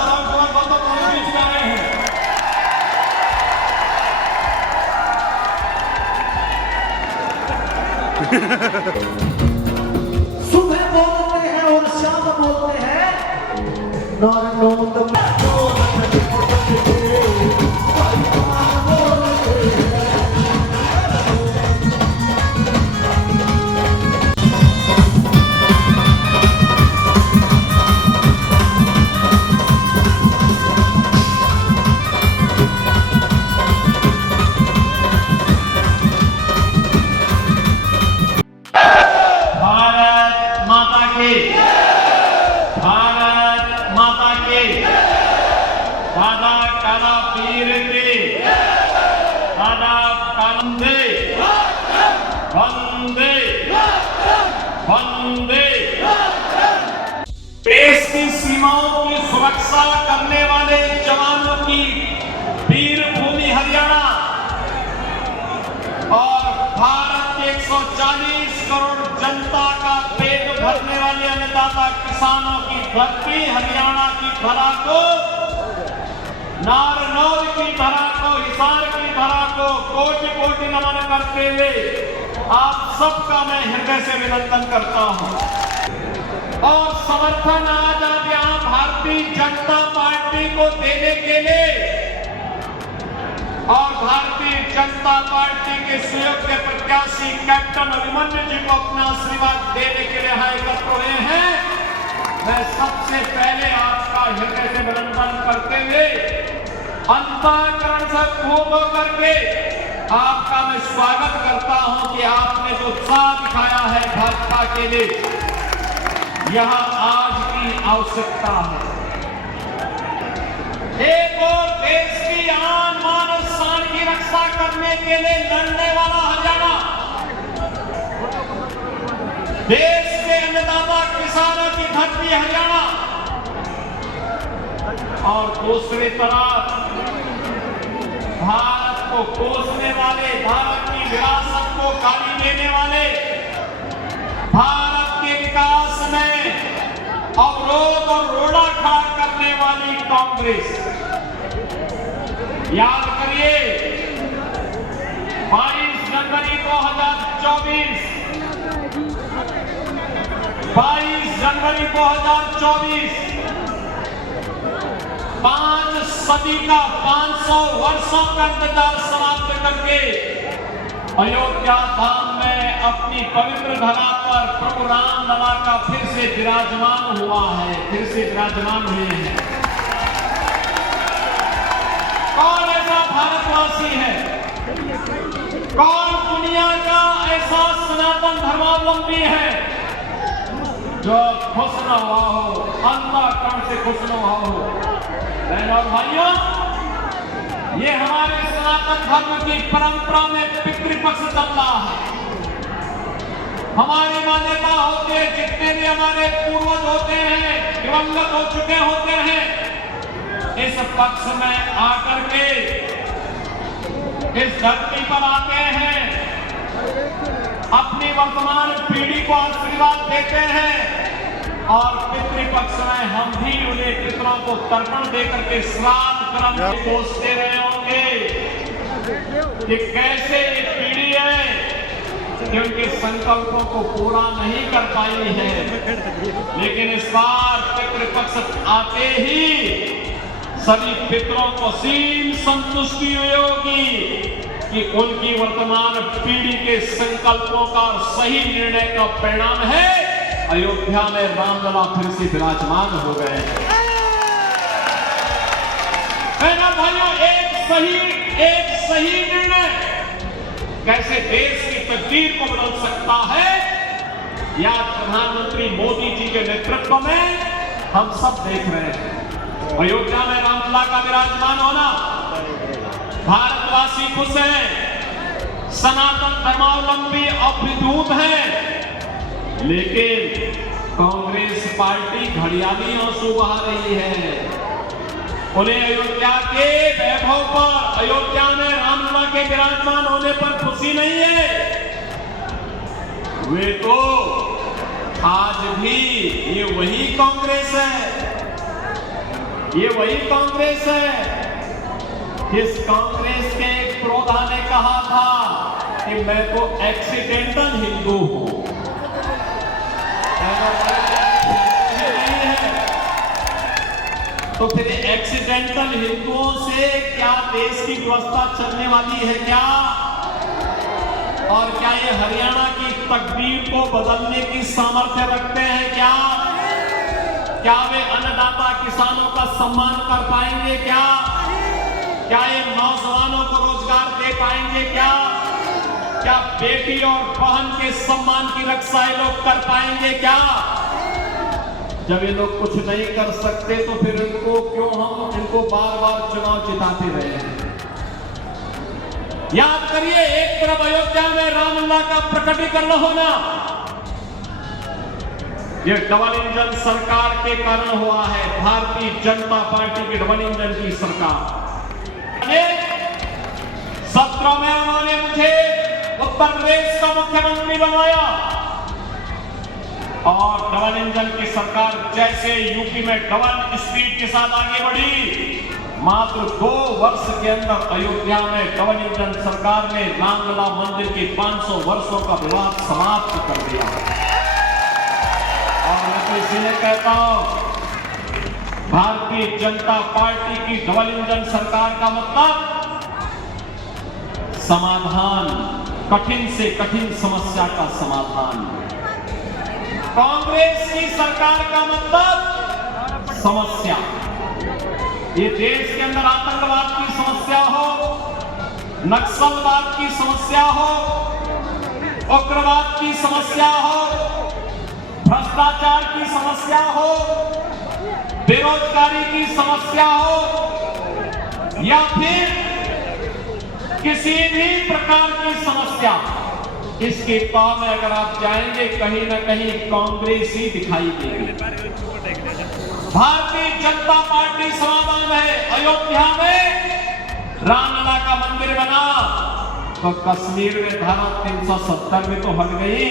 बीच में आए हैं। सुबह बोलते हैं और शाम बोलते हैं दादा काला पीर के दादा वंदे वंदे वंदे। देश की सीमाओं की सुरक्षा करने वाले जवानों की वीर भूमि हरियाणा और भारत के 140 करोड़ जनता का पेट भरने वाले अन्नदाता किसानों की धरती हरियाणा की धरा को, नारनौल की धरा को, हिसार की धरा को कोटि कोटि नमन करते हुए आप सबका मैं हृदय से अभिनंदन करता हूं। और समर्थन आज आप यहां भारतीय जनता पार्टी को देने के लिए और भारतीय जनता पार्टी के सुयोग्य प्रत्याशी कैप्टन अभिमन्यु जी को अपना आशीर्वाद देने के लिए यहाँ एकत्र हुए हैं। मैं सबसे पहले आपका हृदय से अभिनंदन करते हुए अंतःकरण से पूर्ण होकर के आपका मैं स्वागत करता हूं कि आपने जो उत्साह दिखाया है भाजपा के लिए, यह आज की आवश्यकता है। एक और देश की आन मान और शान की रक्षा करने के लिए लड़ने वाला हरियाणा, देश के अन्नदाता किसानों की धरती हरियाणा, और दूसरी तरफ भारत को कोसने वाले, भारत की विरासत को गाली देने वाले, भारत के विकास में अवरोध और रोड़ा खड़ा करने वाली कांग्रेस। याद करिए 22 जनवरी 2024, 22 जनवरी 2024 5 सदी का 500 वर्षों का इंतजार समाप्त करके अयोध्या धाम में अपनी पवित्र धरा पर प्रभु राम लला का फिर से विराजमान हुआ है, फिर से विराजमान हुए हैं। कौन ऐसा भारतवासी है, कौन दुनिया का ऐसा सनातन धर्मावलंबी है जो खुश न हुआ हो, अंतःकरण से खुश न हुआ हो। बहनों और भाइयों, ये हमारे सनातन धर्म की परंपरा में पितृपक्ष चल रहा है। हमारी मान्यता होती है, जितने भी हमारे पूर्वज होते हैं, दिवंगत हो चुके होते हैं, इस पक्ष में आकर के इस धरती पर आते हैं, अपनी वर्तमान पीढ़ी को आशीर्वाद देते हैं, और पितृपक्ष में हम भी उन्हें पितरों को तर्पण देकर के श्राद्ध कर्म सोचते रहे होंगे कि कैसे ये पीढ़ी है कि उनके संकल्पों को पूरा नहीं कर पाई है। लेकिन इस बार पितृपक्ष आते ही सभी पितरों को सीम संतुष्टि हुई होगी कि उनकी वर्तमान पीढ़ी के संकल्पों का सही निर्णय का परिणाम है अयोध्या में रामलला फिर से विराजमान हो गए हैं। भाइयों, एक सही निर्णय कैसे देश की तकदीर को बदल सकता है, या प्रधानमंत्री मोदी जी के नेतृत्व में हम सब देख रहे हैं। अयोध्या में रामलला का विराजमान होना, भारतवासी खुश हैं, सनातन धर्मावलंबी अभिभूत हैं, लेकिन कांग्रेस पार्टी घड़ियाली आंसू बहा रही है। उन्हें अयोध्या के वैभव पर, अयोध्या में रामलला के विराजमान होने पर खुशी नहीं है। वे तो आज भी ये वही कांग्रेस है ये वही कांग्रेस है जिस कांग्रेस के एक प्रौढ़ा ने कहा था कि मैं तो एक्सीडेंटल हिंदू हूं। तो फिर एक्सीडेंटल हिंदुओं से क्या देश की व्यवस्था चलने वाली है क्या? और क्या ये हरियाणा की तकदीर को बदलने की सामर्थ्य रखते हैं क्या? क्या वे अन्नदाता किसानों का सम्मान कर पाएंगे क्या? क्या ये नौजवानों को रोजगार दे पाएंगे क्या? क्या बेटी और बहन के सम्मान की रक्षा ये लोग कर पाएंगे क्या? जब ये लोग कुछ नहीं कर सकते तो फिर इनको क्यों हम इनको बार बार चुनाव जिताते रहे हैं? याद करिए, एक तरफ अयोध्या में रामलला का प्रकटीकरण होना ये डबल इंजन सरकार के कारण हुआ है। भारतीय जनता पार्टी की डबल इंजन की सरकार 17 में उन्होंने मुझे उत्तर प्रदेश का मुख्यमंत्री बनाया और डबल इंजन की सरकार जैसे यूपी में डबल स्पीड के साथ आगे बढ़ी, मात्र 2 वर्ष के अंदर अयोध्या में डबल इंजन सरकार ने रामलला मंदिर के 500 वर्षों का विवाद समाप्त कर दिया। और मैं तो इसीलिए कहता हूं, भारतीय जनता पार्टी की डबल इंजन सरकार का मतलब समाधान, कठिन से कठिन समस्या का समाधान। कांग्रेस की सरकार का मतलब समस्या। ये देश के अंदर आतंकवाद की समस्या हो, नक्सलवाद की समस्या हो, उग्रवाद की समस्या हो, भ्रष्टाचार की समस्या हो, बेरोजगारी की समस्या हो या फिर किसी भी प्रकार की समस्या, इसके पाव में अगर आप जाएंगे कहीं ना कहीं कांग्रेस ही दिखाई देगी। भारतीय जनता पार्टी समाधान है। अयोध्या में रामलला का मंदिर बना तो कश्मीर में धारा 370 में तो हट गई।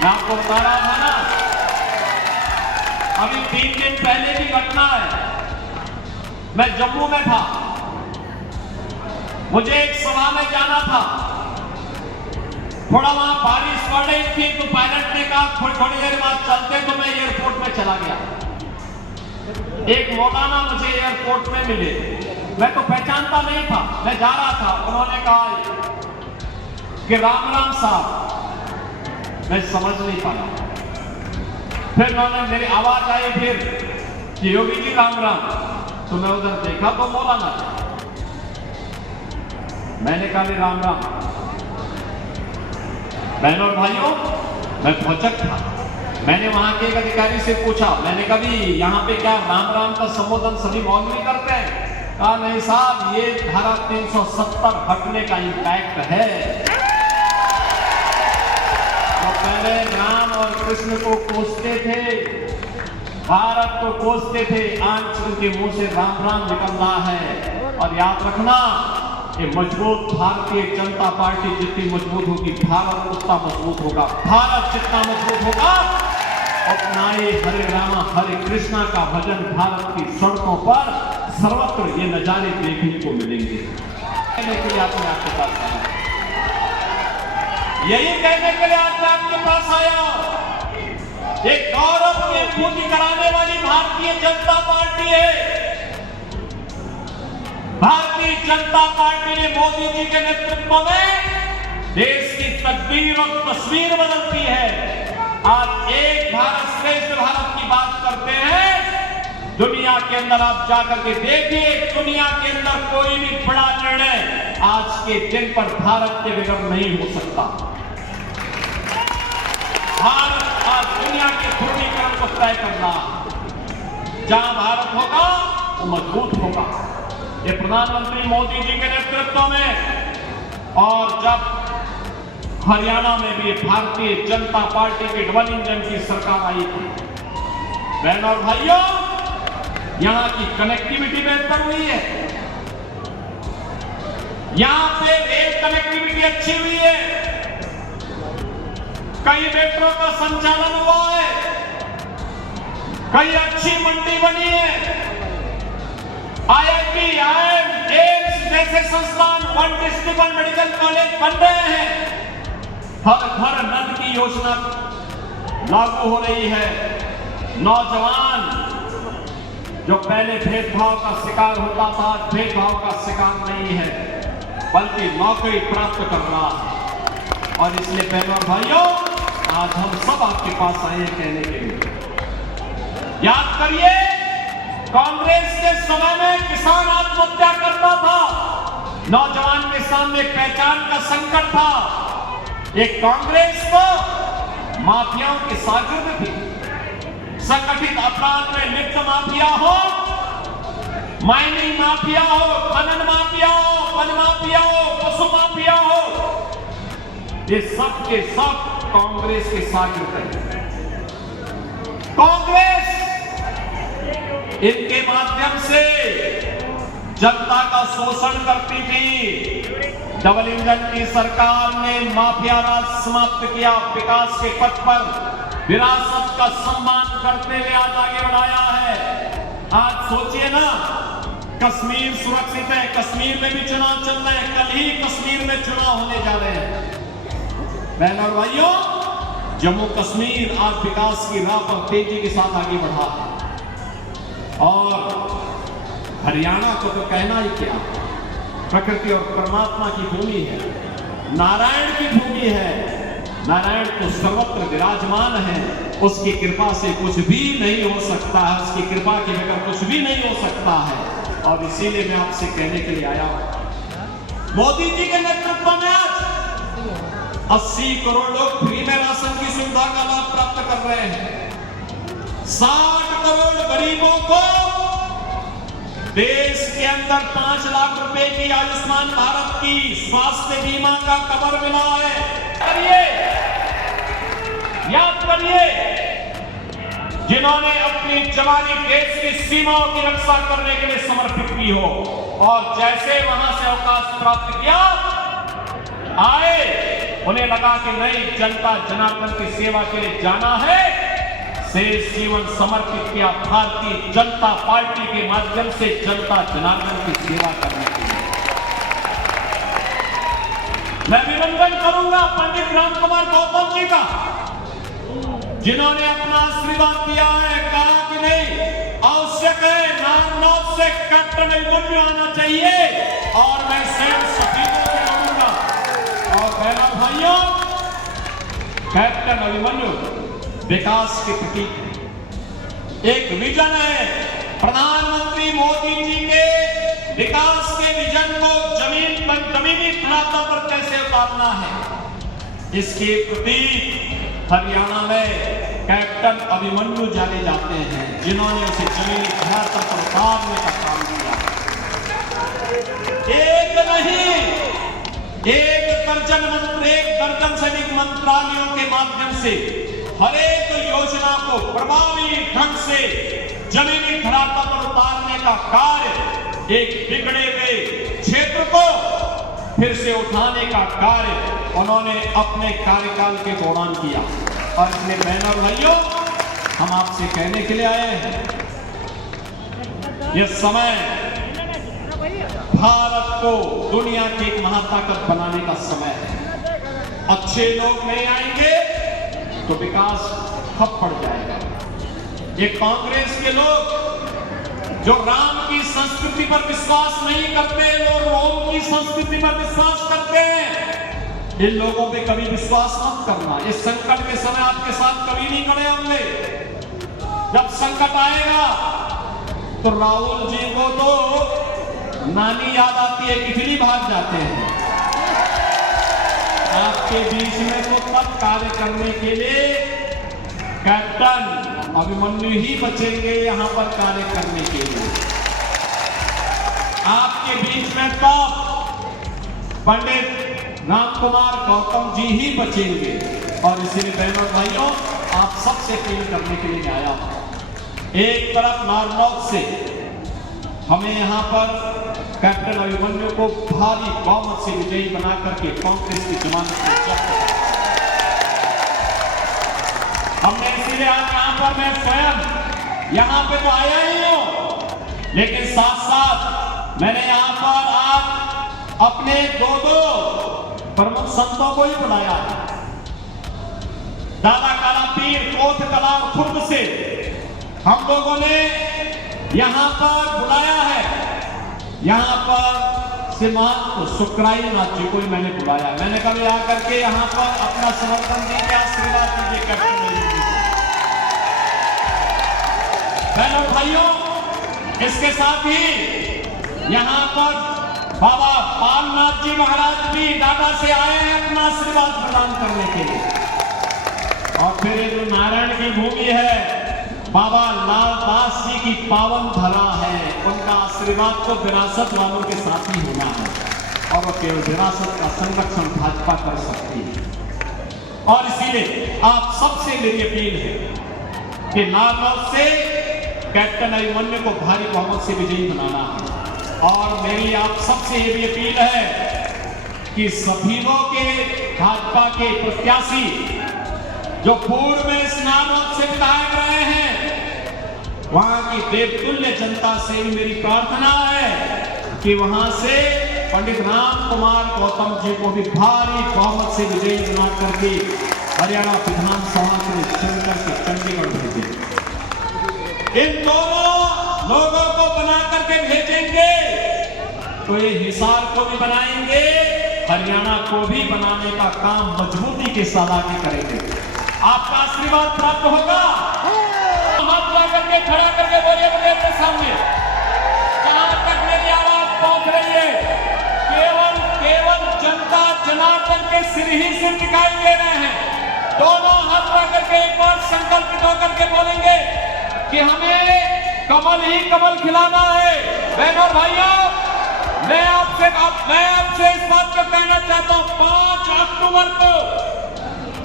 मैं आपको बता रहा था ना, अभी 3 दिन पहले की घटना है। मैं जम्मू में था, मुझे एक सभा में जाना था। थोड़ा वहां बारिश पड़ रही थी तो पायलट ने कहा थोड़ी देर बाद चलते, तो मैं एयरपोर्ट में चला गया। एक मौलाना मुझे एयरपोर्ट में मिले, मैं तो पहचानता नहीं था, मैं जा रहा था। उन्होंने कहा कि राम राम साहब, मैं समझ नहीं पाया। फिर उन्होंने मेरी आवाज आई फिर कि योगी जी राम राम, तो मैं उधर देखा तो मौलाना था। मैंने कहा राम राम। बहनों और भाइयों, मैं भौचक था। मैंने वहां के एक अधिकारी से पूछा, मैंने कहा भी यहाँ पे क्या राम राम का संबोधन सभी मौलवी करते हैं? कहा नहीं साहब, ये धारा 370 हटने का इम्पैक्ट है। तो पहले राम और कृष्ण को कोसते थे, भारत को कोसते थे, आज उनके मुंह से राम राम निकल रहा है। और याद रखना, ये मजबूत भारतीय जनता पार्टी जितनी मजबूत होगी, भारत उतना मजबूत होगा। भारत जितना मजबूत होगा, उतना ही हरे रामा हरे कृष्णा का भजन भारत की सड़कों पर सर्वत्र ये नजारे देखने को मिलेंगे। कहने के लिए आपके पास आया, यही कहने के लिए आज मैं आपके पास आया। एक गौरव की अनुभूति कराने वाली भारतीय जनता पार्टी है। भारतीय जनता पार्टी ने मोदी जी के नेतृत्व में देश की तकदीर और तस्वीर बदलती है। आज एक भारत श्रेष्ठ भारत की बात करते हैं। दुनिया के अंदर आप जाकर के देखिए, दुनिया के अंदर कोई भी बड़ा निर्णय आज के दिन पर भारत के बगैर नहीं हो सकता। भारत आज दुनिया के ध्रुवीकरण को तय करना, जहां भारत होगा वो मजबूत होगा। ये प्रधानमंत्री मोदी जी के नेतृत्व में, और जब हरियाणा में भी भारतीय जनता पार्टी की डबल इंजन की सरकार आई थी, बहनों और भाइयों, यहां की कनेक्टिविटी बेहतर हुई है। यहां पे रेल कनेक्टिविटी अच्छी हुई है, कई मेट्रो का संचालन हुआ है, कई अच्छी मंडी बनी है, जैसे संस्थान 1 डिस्ट्रिक्ट 1 मेडिकल कॉलेज बन रहे हैं। हर घर नल की योजना लागू हो रही है। नौजवान जो पहले भेदभाव का शिकार होता था, आज भेदभाव का शिकार नहीं है, बल्कि नौकरी प्राप्त कर रहा है। और इसलिए बहनों और भाइयों, आज हम सब आपके पास आए हैं कहने के लिए, याद करिए कांग्रेस के समय में किसान आत्महत्या करता था, नौजवान के सामने पहचान का संकट था। एक कांग्रेस तो माफियाओं की साजिश थी। संगठित अपराध में लिप्त माफिया हो, माइनिंग माफिया हो, खनन माफिया हो, वन माफिया हो, पशु माफिया हो, ये सब के सब कांग्रेस के साजिश है। कांग्रेस इनके माध्यम से जनता का शोषण करती थी। डबल इंजन की सरकार ने माफिया राज समाप्त किया, विकास के पथ पर विरासत का सम्मान करते हुए आज आगे बढ़ाया है। आज सोचिए ना, कश्मीर सुरक्षित है, कश्मीर में भी चुनाव चल रहे हैं, कल ही कश्मीर में चुनाव होने जा रहे हैं। बहनों और भाइयों, जम्मू कश्मीर आज विकास की राह पर तेजी के साथ आगे बढ़ा है। और हरियाणा को तो कहना ही क्या, प्रकृति और परमात्मा की भूमि है, नारायण की भूमि है। नारायण तो सर्वत्र विराजमान है, उसकी कृपा से कुछ भी नहीं हो सकता है, उसकी कृपा के बगैर कुछ भी नहीं हो सकता है। और इसीलिए मैं आपसे कहने के लिए आया हूं, मोदी जी के नेतृत्व में आज 80 करोड़ लोग फ्री में राशन की सुविधा का लाभ प्राप्त कर रहे हैं। 60 करोड़ गरीबों को देश के अंदर 5 लाख रुपए की आयुष्मान भारत की स्वास्थ्य बीमा का कवर मिला है। याद करिए, जिन्होंने अपनी जवानी देश की सीमाओं की रक्षा करने के लिए समर्पित की हो, और जैसे वहां से अवकाश प्राप्त किया, आए, उन्हें लगा कि नहीं, जनता जनार्दन की सेवा के लिए जाना है, शेष जीवन समर्पित किया भारतीय जनता पार्टी के माध्यम से जनता जनार्दन की सेवा करने के लिए। मैं अभिनंदन करूंगा पंडित राम कुमार गौतम जी का, जिन्होंने अपना आशीर्वाद दिया है, कहा कि नहीं, आवश्यक है, नारनौल से कैप्टन अभिमन्यु आना चाहिए, और मैं स्वयं शहीदों से लड़ूंगा। और बहनों भाइयों, कैप्टन अभिमन्यु विकास के प्रतीक है, एक विजन है। प्रधानमंत्री मोदी जी के विकास के विजन को जमीनी धरातल पर कैसे उतारना है, इसके प्रतीक हरियाणा में कैप्टन अभिमन्यु जाने जाते हैं, जिन्होंने उसे जमीनी धरातल पर उतारने का काम किया। एक नहीं, एक दर्जन से अधिक मंत्रालयों के माध्यम से हर एक योजना को प्रभावी ढंग से जमीनी धरातल पर उतारने का कार्य, एक बिगड़े हुए क्षेत्र को फिर से उठाने का कार्य उन्होंने अपने कार्यकाल के दौरान किया। और इसलिए बहनों और भाइयों, हम आपसे कहने के लिए आए हैं, यह समय भारत को दुनिया की एक महाताकत बनाने का समय है। अच्छे लोग नहीं आएंगे तो विकास ठप पड़ जाएगा। ये कांग्रेस के लोग जो राम की संस्कृति पर विश्वास नहीं करते, वो रोम की संस्कृति पर विश्वास करते हैं, इन लोगों पे कभी विश्वास मत करना। इस संकट के समय आपके साथ कभी नहीं खड़े होंगे। जब संकट आएगा तो राहुल जी को तो नानी याद आती है, इटली भाग जाते हैं। आपके बीच में तो तब कार्य करने के लिए कैप्टन अभिमन्यु ही बचेंगे, यहां पर कार्य करने के लिए। आपके बीच में तो पंडित राम कुमार गौतम जी ही बचेंगे। और इसीलिए बहनों भाइयों, आप सबसे अपील करने के लिए आया हूं। एक तरफ नारनौल से हमें यहां पर कैप्टन अभिमन्यु को भारी बहुमत से विजयी बना करके कांग्रेस की जमानत को जब्त किया। हमने इसीलिए आज यहां पर, मैं स्वयं यहां पे तो आया ही हूं, लेकिन साथ साथ मैंने यहां पर आज अपने दो प्रमुख संतों को ही बुलाया है। दादा काला पीर कोट कला खुर्द से हम लोगों ने यहां पर बुलाया है। यहां पर श्रीमान सुकराई नाथ जी को मैंने बुलाया। मैंने कभी आकर के यहां पर अपना समर्थन दीजिए, आशीर्वाद दीजिए कैप्टन। बहनों भाइयों, इसके साथ ही यहां पर बाबा पालनाथ जी महाराज भी दादा से आए हैं अपना आशीर्वाद प्रदान करने के लिए। और फिर ये जो नारायण की भूमि है, बाबा लालदास जी की पावन धरा है, उनका आशीर्वाद तो विरासत वालों के साथ ही होना है और वो केवल विरासत का संरक्षण भाजपा कर सकती है। और इसीलिए आप सबसे मेरी अपील है कि नारनौल से कैप्टन अभिमन्यु को भारी बहुमत से विजयी बनाना है। और मेरी आप सबसे ये भी अपील है कि सभी के भाजपा के प्रत्याशी जो पूर्व में इस नारनौल से विधायक रहे हैं, वहां की देवतुल्य जनता से भी मेरी प्रार्थना है कि वहां से पंडित राम कुमार गौतम जी को भी भारी बहुमत से विजयी बना करके हरियाणा विधानसभा से चुन करके चंडीगढ़ भेजें। इन दोनों लोगों को बना करके भेजेंगे तो ये हिसार को भी बनाएंगे, हरियाणा को भी बनाने का काम मजबूती के साथ आगे करेंगे। आपका आशीर्वाद प्राप्त होगा। हाथ ला करके खड़ा करके बोलिए मुझे अपने सामने, जहां तक मेरी आवाज पहुंच रही है, केवल जनता जनार्दन के सिर ही सिर दिखाई दे रहे हैं। दोनों हाथ ला करके एक बार संकल्पित होकर के बोलेंगे कि हमें कमल ही कमल खिलाना है। बहनों और भाइयों, मैं आपसे इस बात को कहना चाहता हूं, 5 अक्टूबर को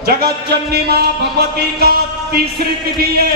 जगत जननी मां भगवती का तीसरी तिथि है।